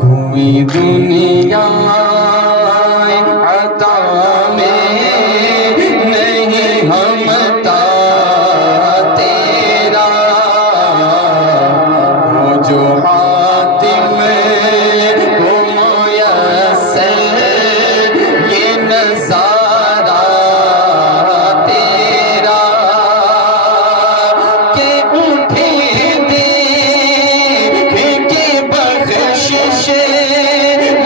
کوئی دنیا عطا میں نہیں ہمتا تیرا، وہ جو حاتم کو میسر یہ نظارہ تیرا، کہ اٹھے دیکھ کے بخشش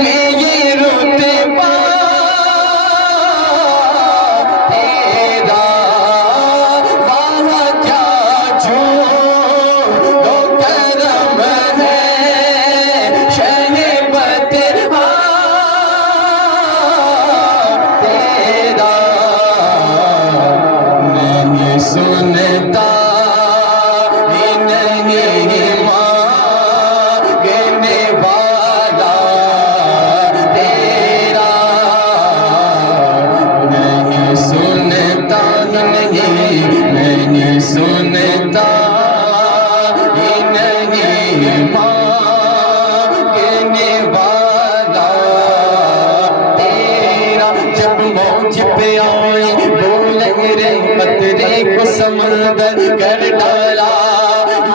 میں یہ رتبہ تیرا، وہاں کیا جود و کرم ہے شہبت تیرا، نہیں سنتا نہیں مانگنے والا تیرا، نہیں سنتا نہیں سنتا نہیں مانگنے والا تیرا، جب موج پہ آئی وہ لہریں قطرے کو سمندر کر ڈالا،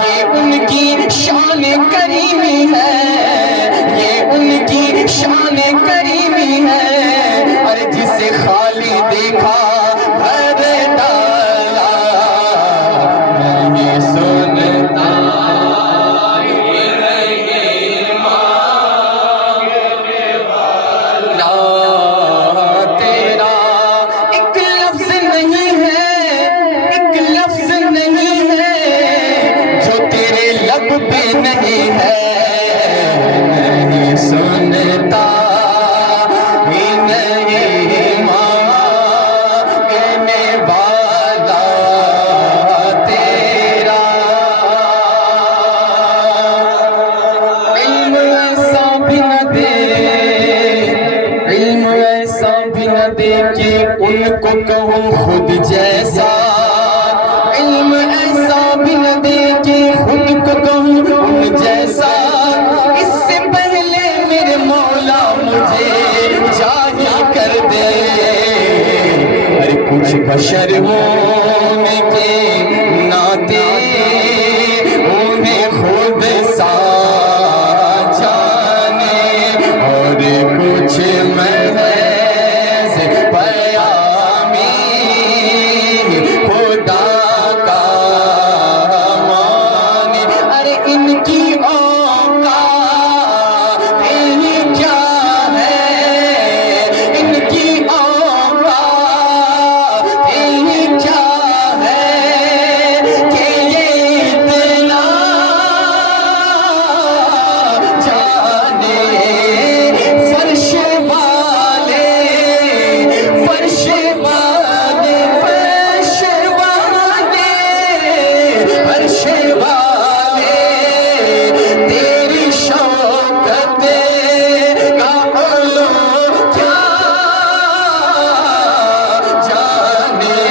یہ ان کی شان کریمی ہے، یہ ان کی شان کریمی ہے، اور جسے خالی دیکھا بھر ڈالا، نہیں سنتا نہیں مانگنے والا تیرا، ایک لفظ نہیں ہے، ایک لفظ نہیں ہے جو تیرے لب پہ نہیں ہے، نہیں سنتا نہیں مانگنے والا تیرا، علم ایسا بھی نہ دے، علم ایسا بھی نہ دے کہ ان کو کہوں خود جیسا، علم ایسا بھی نہ دے کہ خود کو کہوں ان جیسا، اس سے پہلے میرے مولا مجھے جاہل کر دے، ارے کچھ بشر ہونے کے ناطے انہیں خود سا جانے، اور کچھ محض پیامی خدا کا مانے، ارے ان کی اوقات کیا ہے، ان کی اوقات کیا ہے کہ یہ اتنا جانے، فرش والے فرش والے فرش والے فرش والے تیری شوکت کا علو کیا جانے،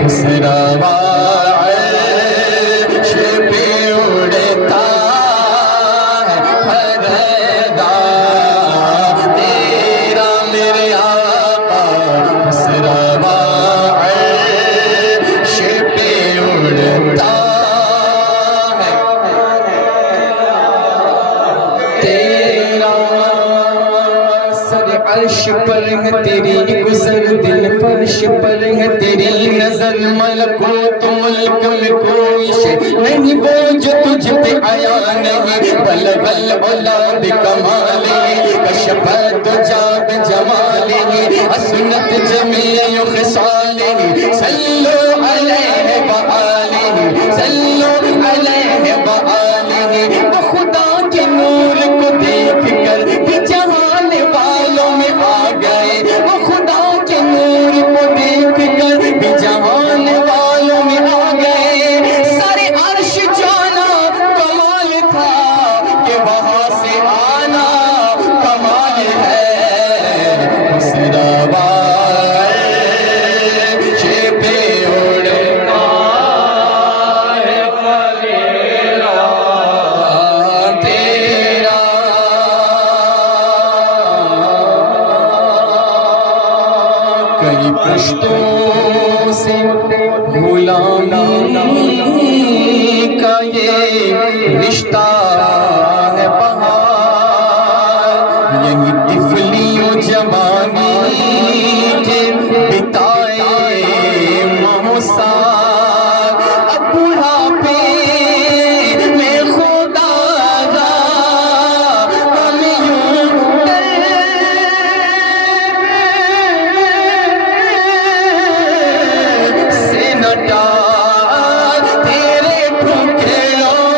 خسروا عرش پہ اڑتا ہے پردہ تیرا میرے آقا، خسروا عرش پہ اڑتا ہے تیرا، سر عرش پر ہے تیری گزر، دل فرش پر ہے تیری نظر، ملکوت ملک میں کوئی شے نہیں وہ جو تجھ پہ آیا نہیں، بلغ العلا بکمالہ کشف الدجا بجمالہ، حسنت جمیع خصالہ، صلو علیہ وآلہ صلو علیہ وآلہ، وہ خدا کے نور کو دیکھ کر بھی جہان والوں میں آ گئے، وہ خدا کے نور کو دیکھ کر بھی جہان والوں میں آ گئے، سارے عرش جانا کمال تھا کہ وہاں سے آنا کمال ہے، کئی پشتوں سے غلامی کا یہ رشتہ ہے بہار، یہی طفلیوں جوانی کے بتائے ماہ سال، اب بڑھاپے میں خدا را ہم یوں سے نہ ڈال، تیرے ٹھکروں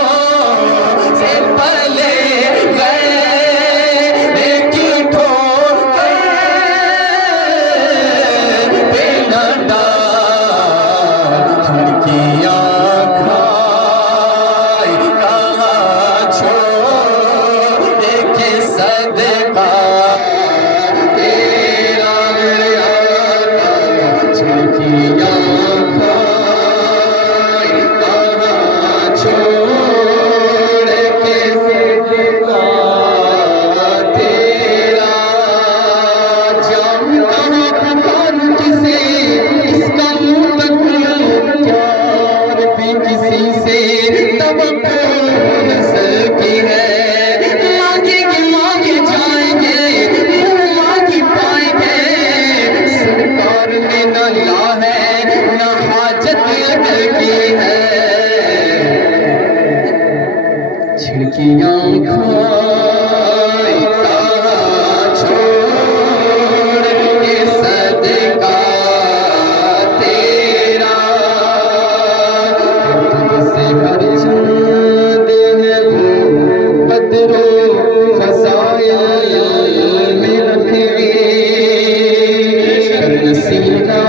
سے پلے گئے کی ٹھوکر پہ نہ ڈال، کھڑکیاں کھائے کہاں چھوڑے کہ صدقہ تیرا آقا، کھڑکیاں کھائے کہاں چھوڑے کہ صدقہ تیرا، جاؤں کہاں پکاروں کسے، کس کا منہ تکوں، پیار بھی کسی سے توقع نظر کی ہے، مانگے گے مانگے جائیں گے، منہ مانگی پائیں گے، سرکار میں نہ لا ہے نہ حاجت اگر کی ہے، چھڑکیاں کھائے کہاں چھوڑ کے صدقہ تیرا، تجھ سے ہر چند ہے وہ قدر و فضائل میں رفیع، کر نصیرہ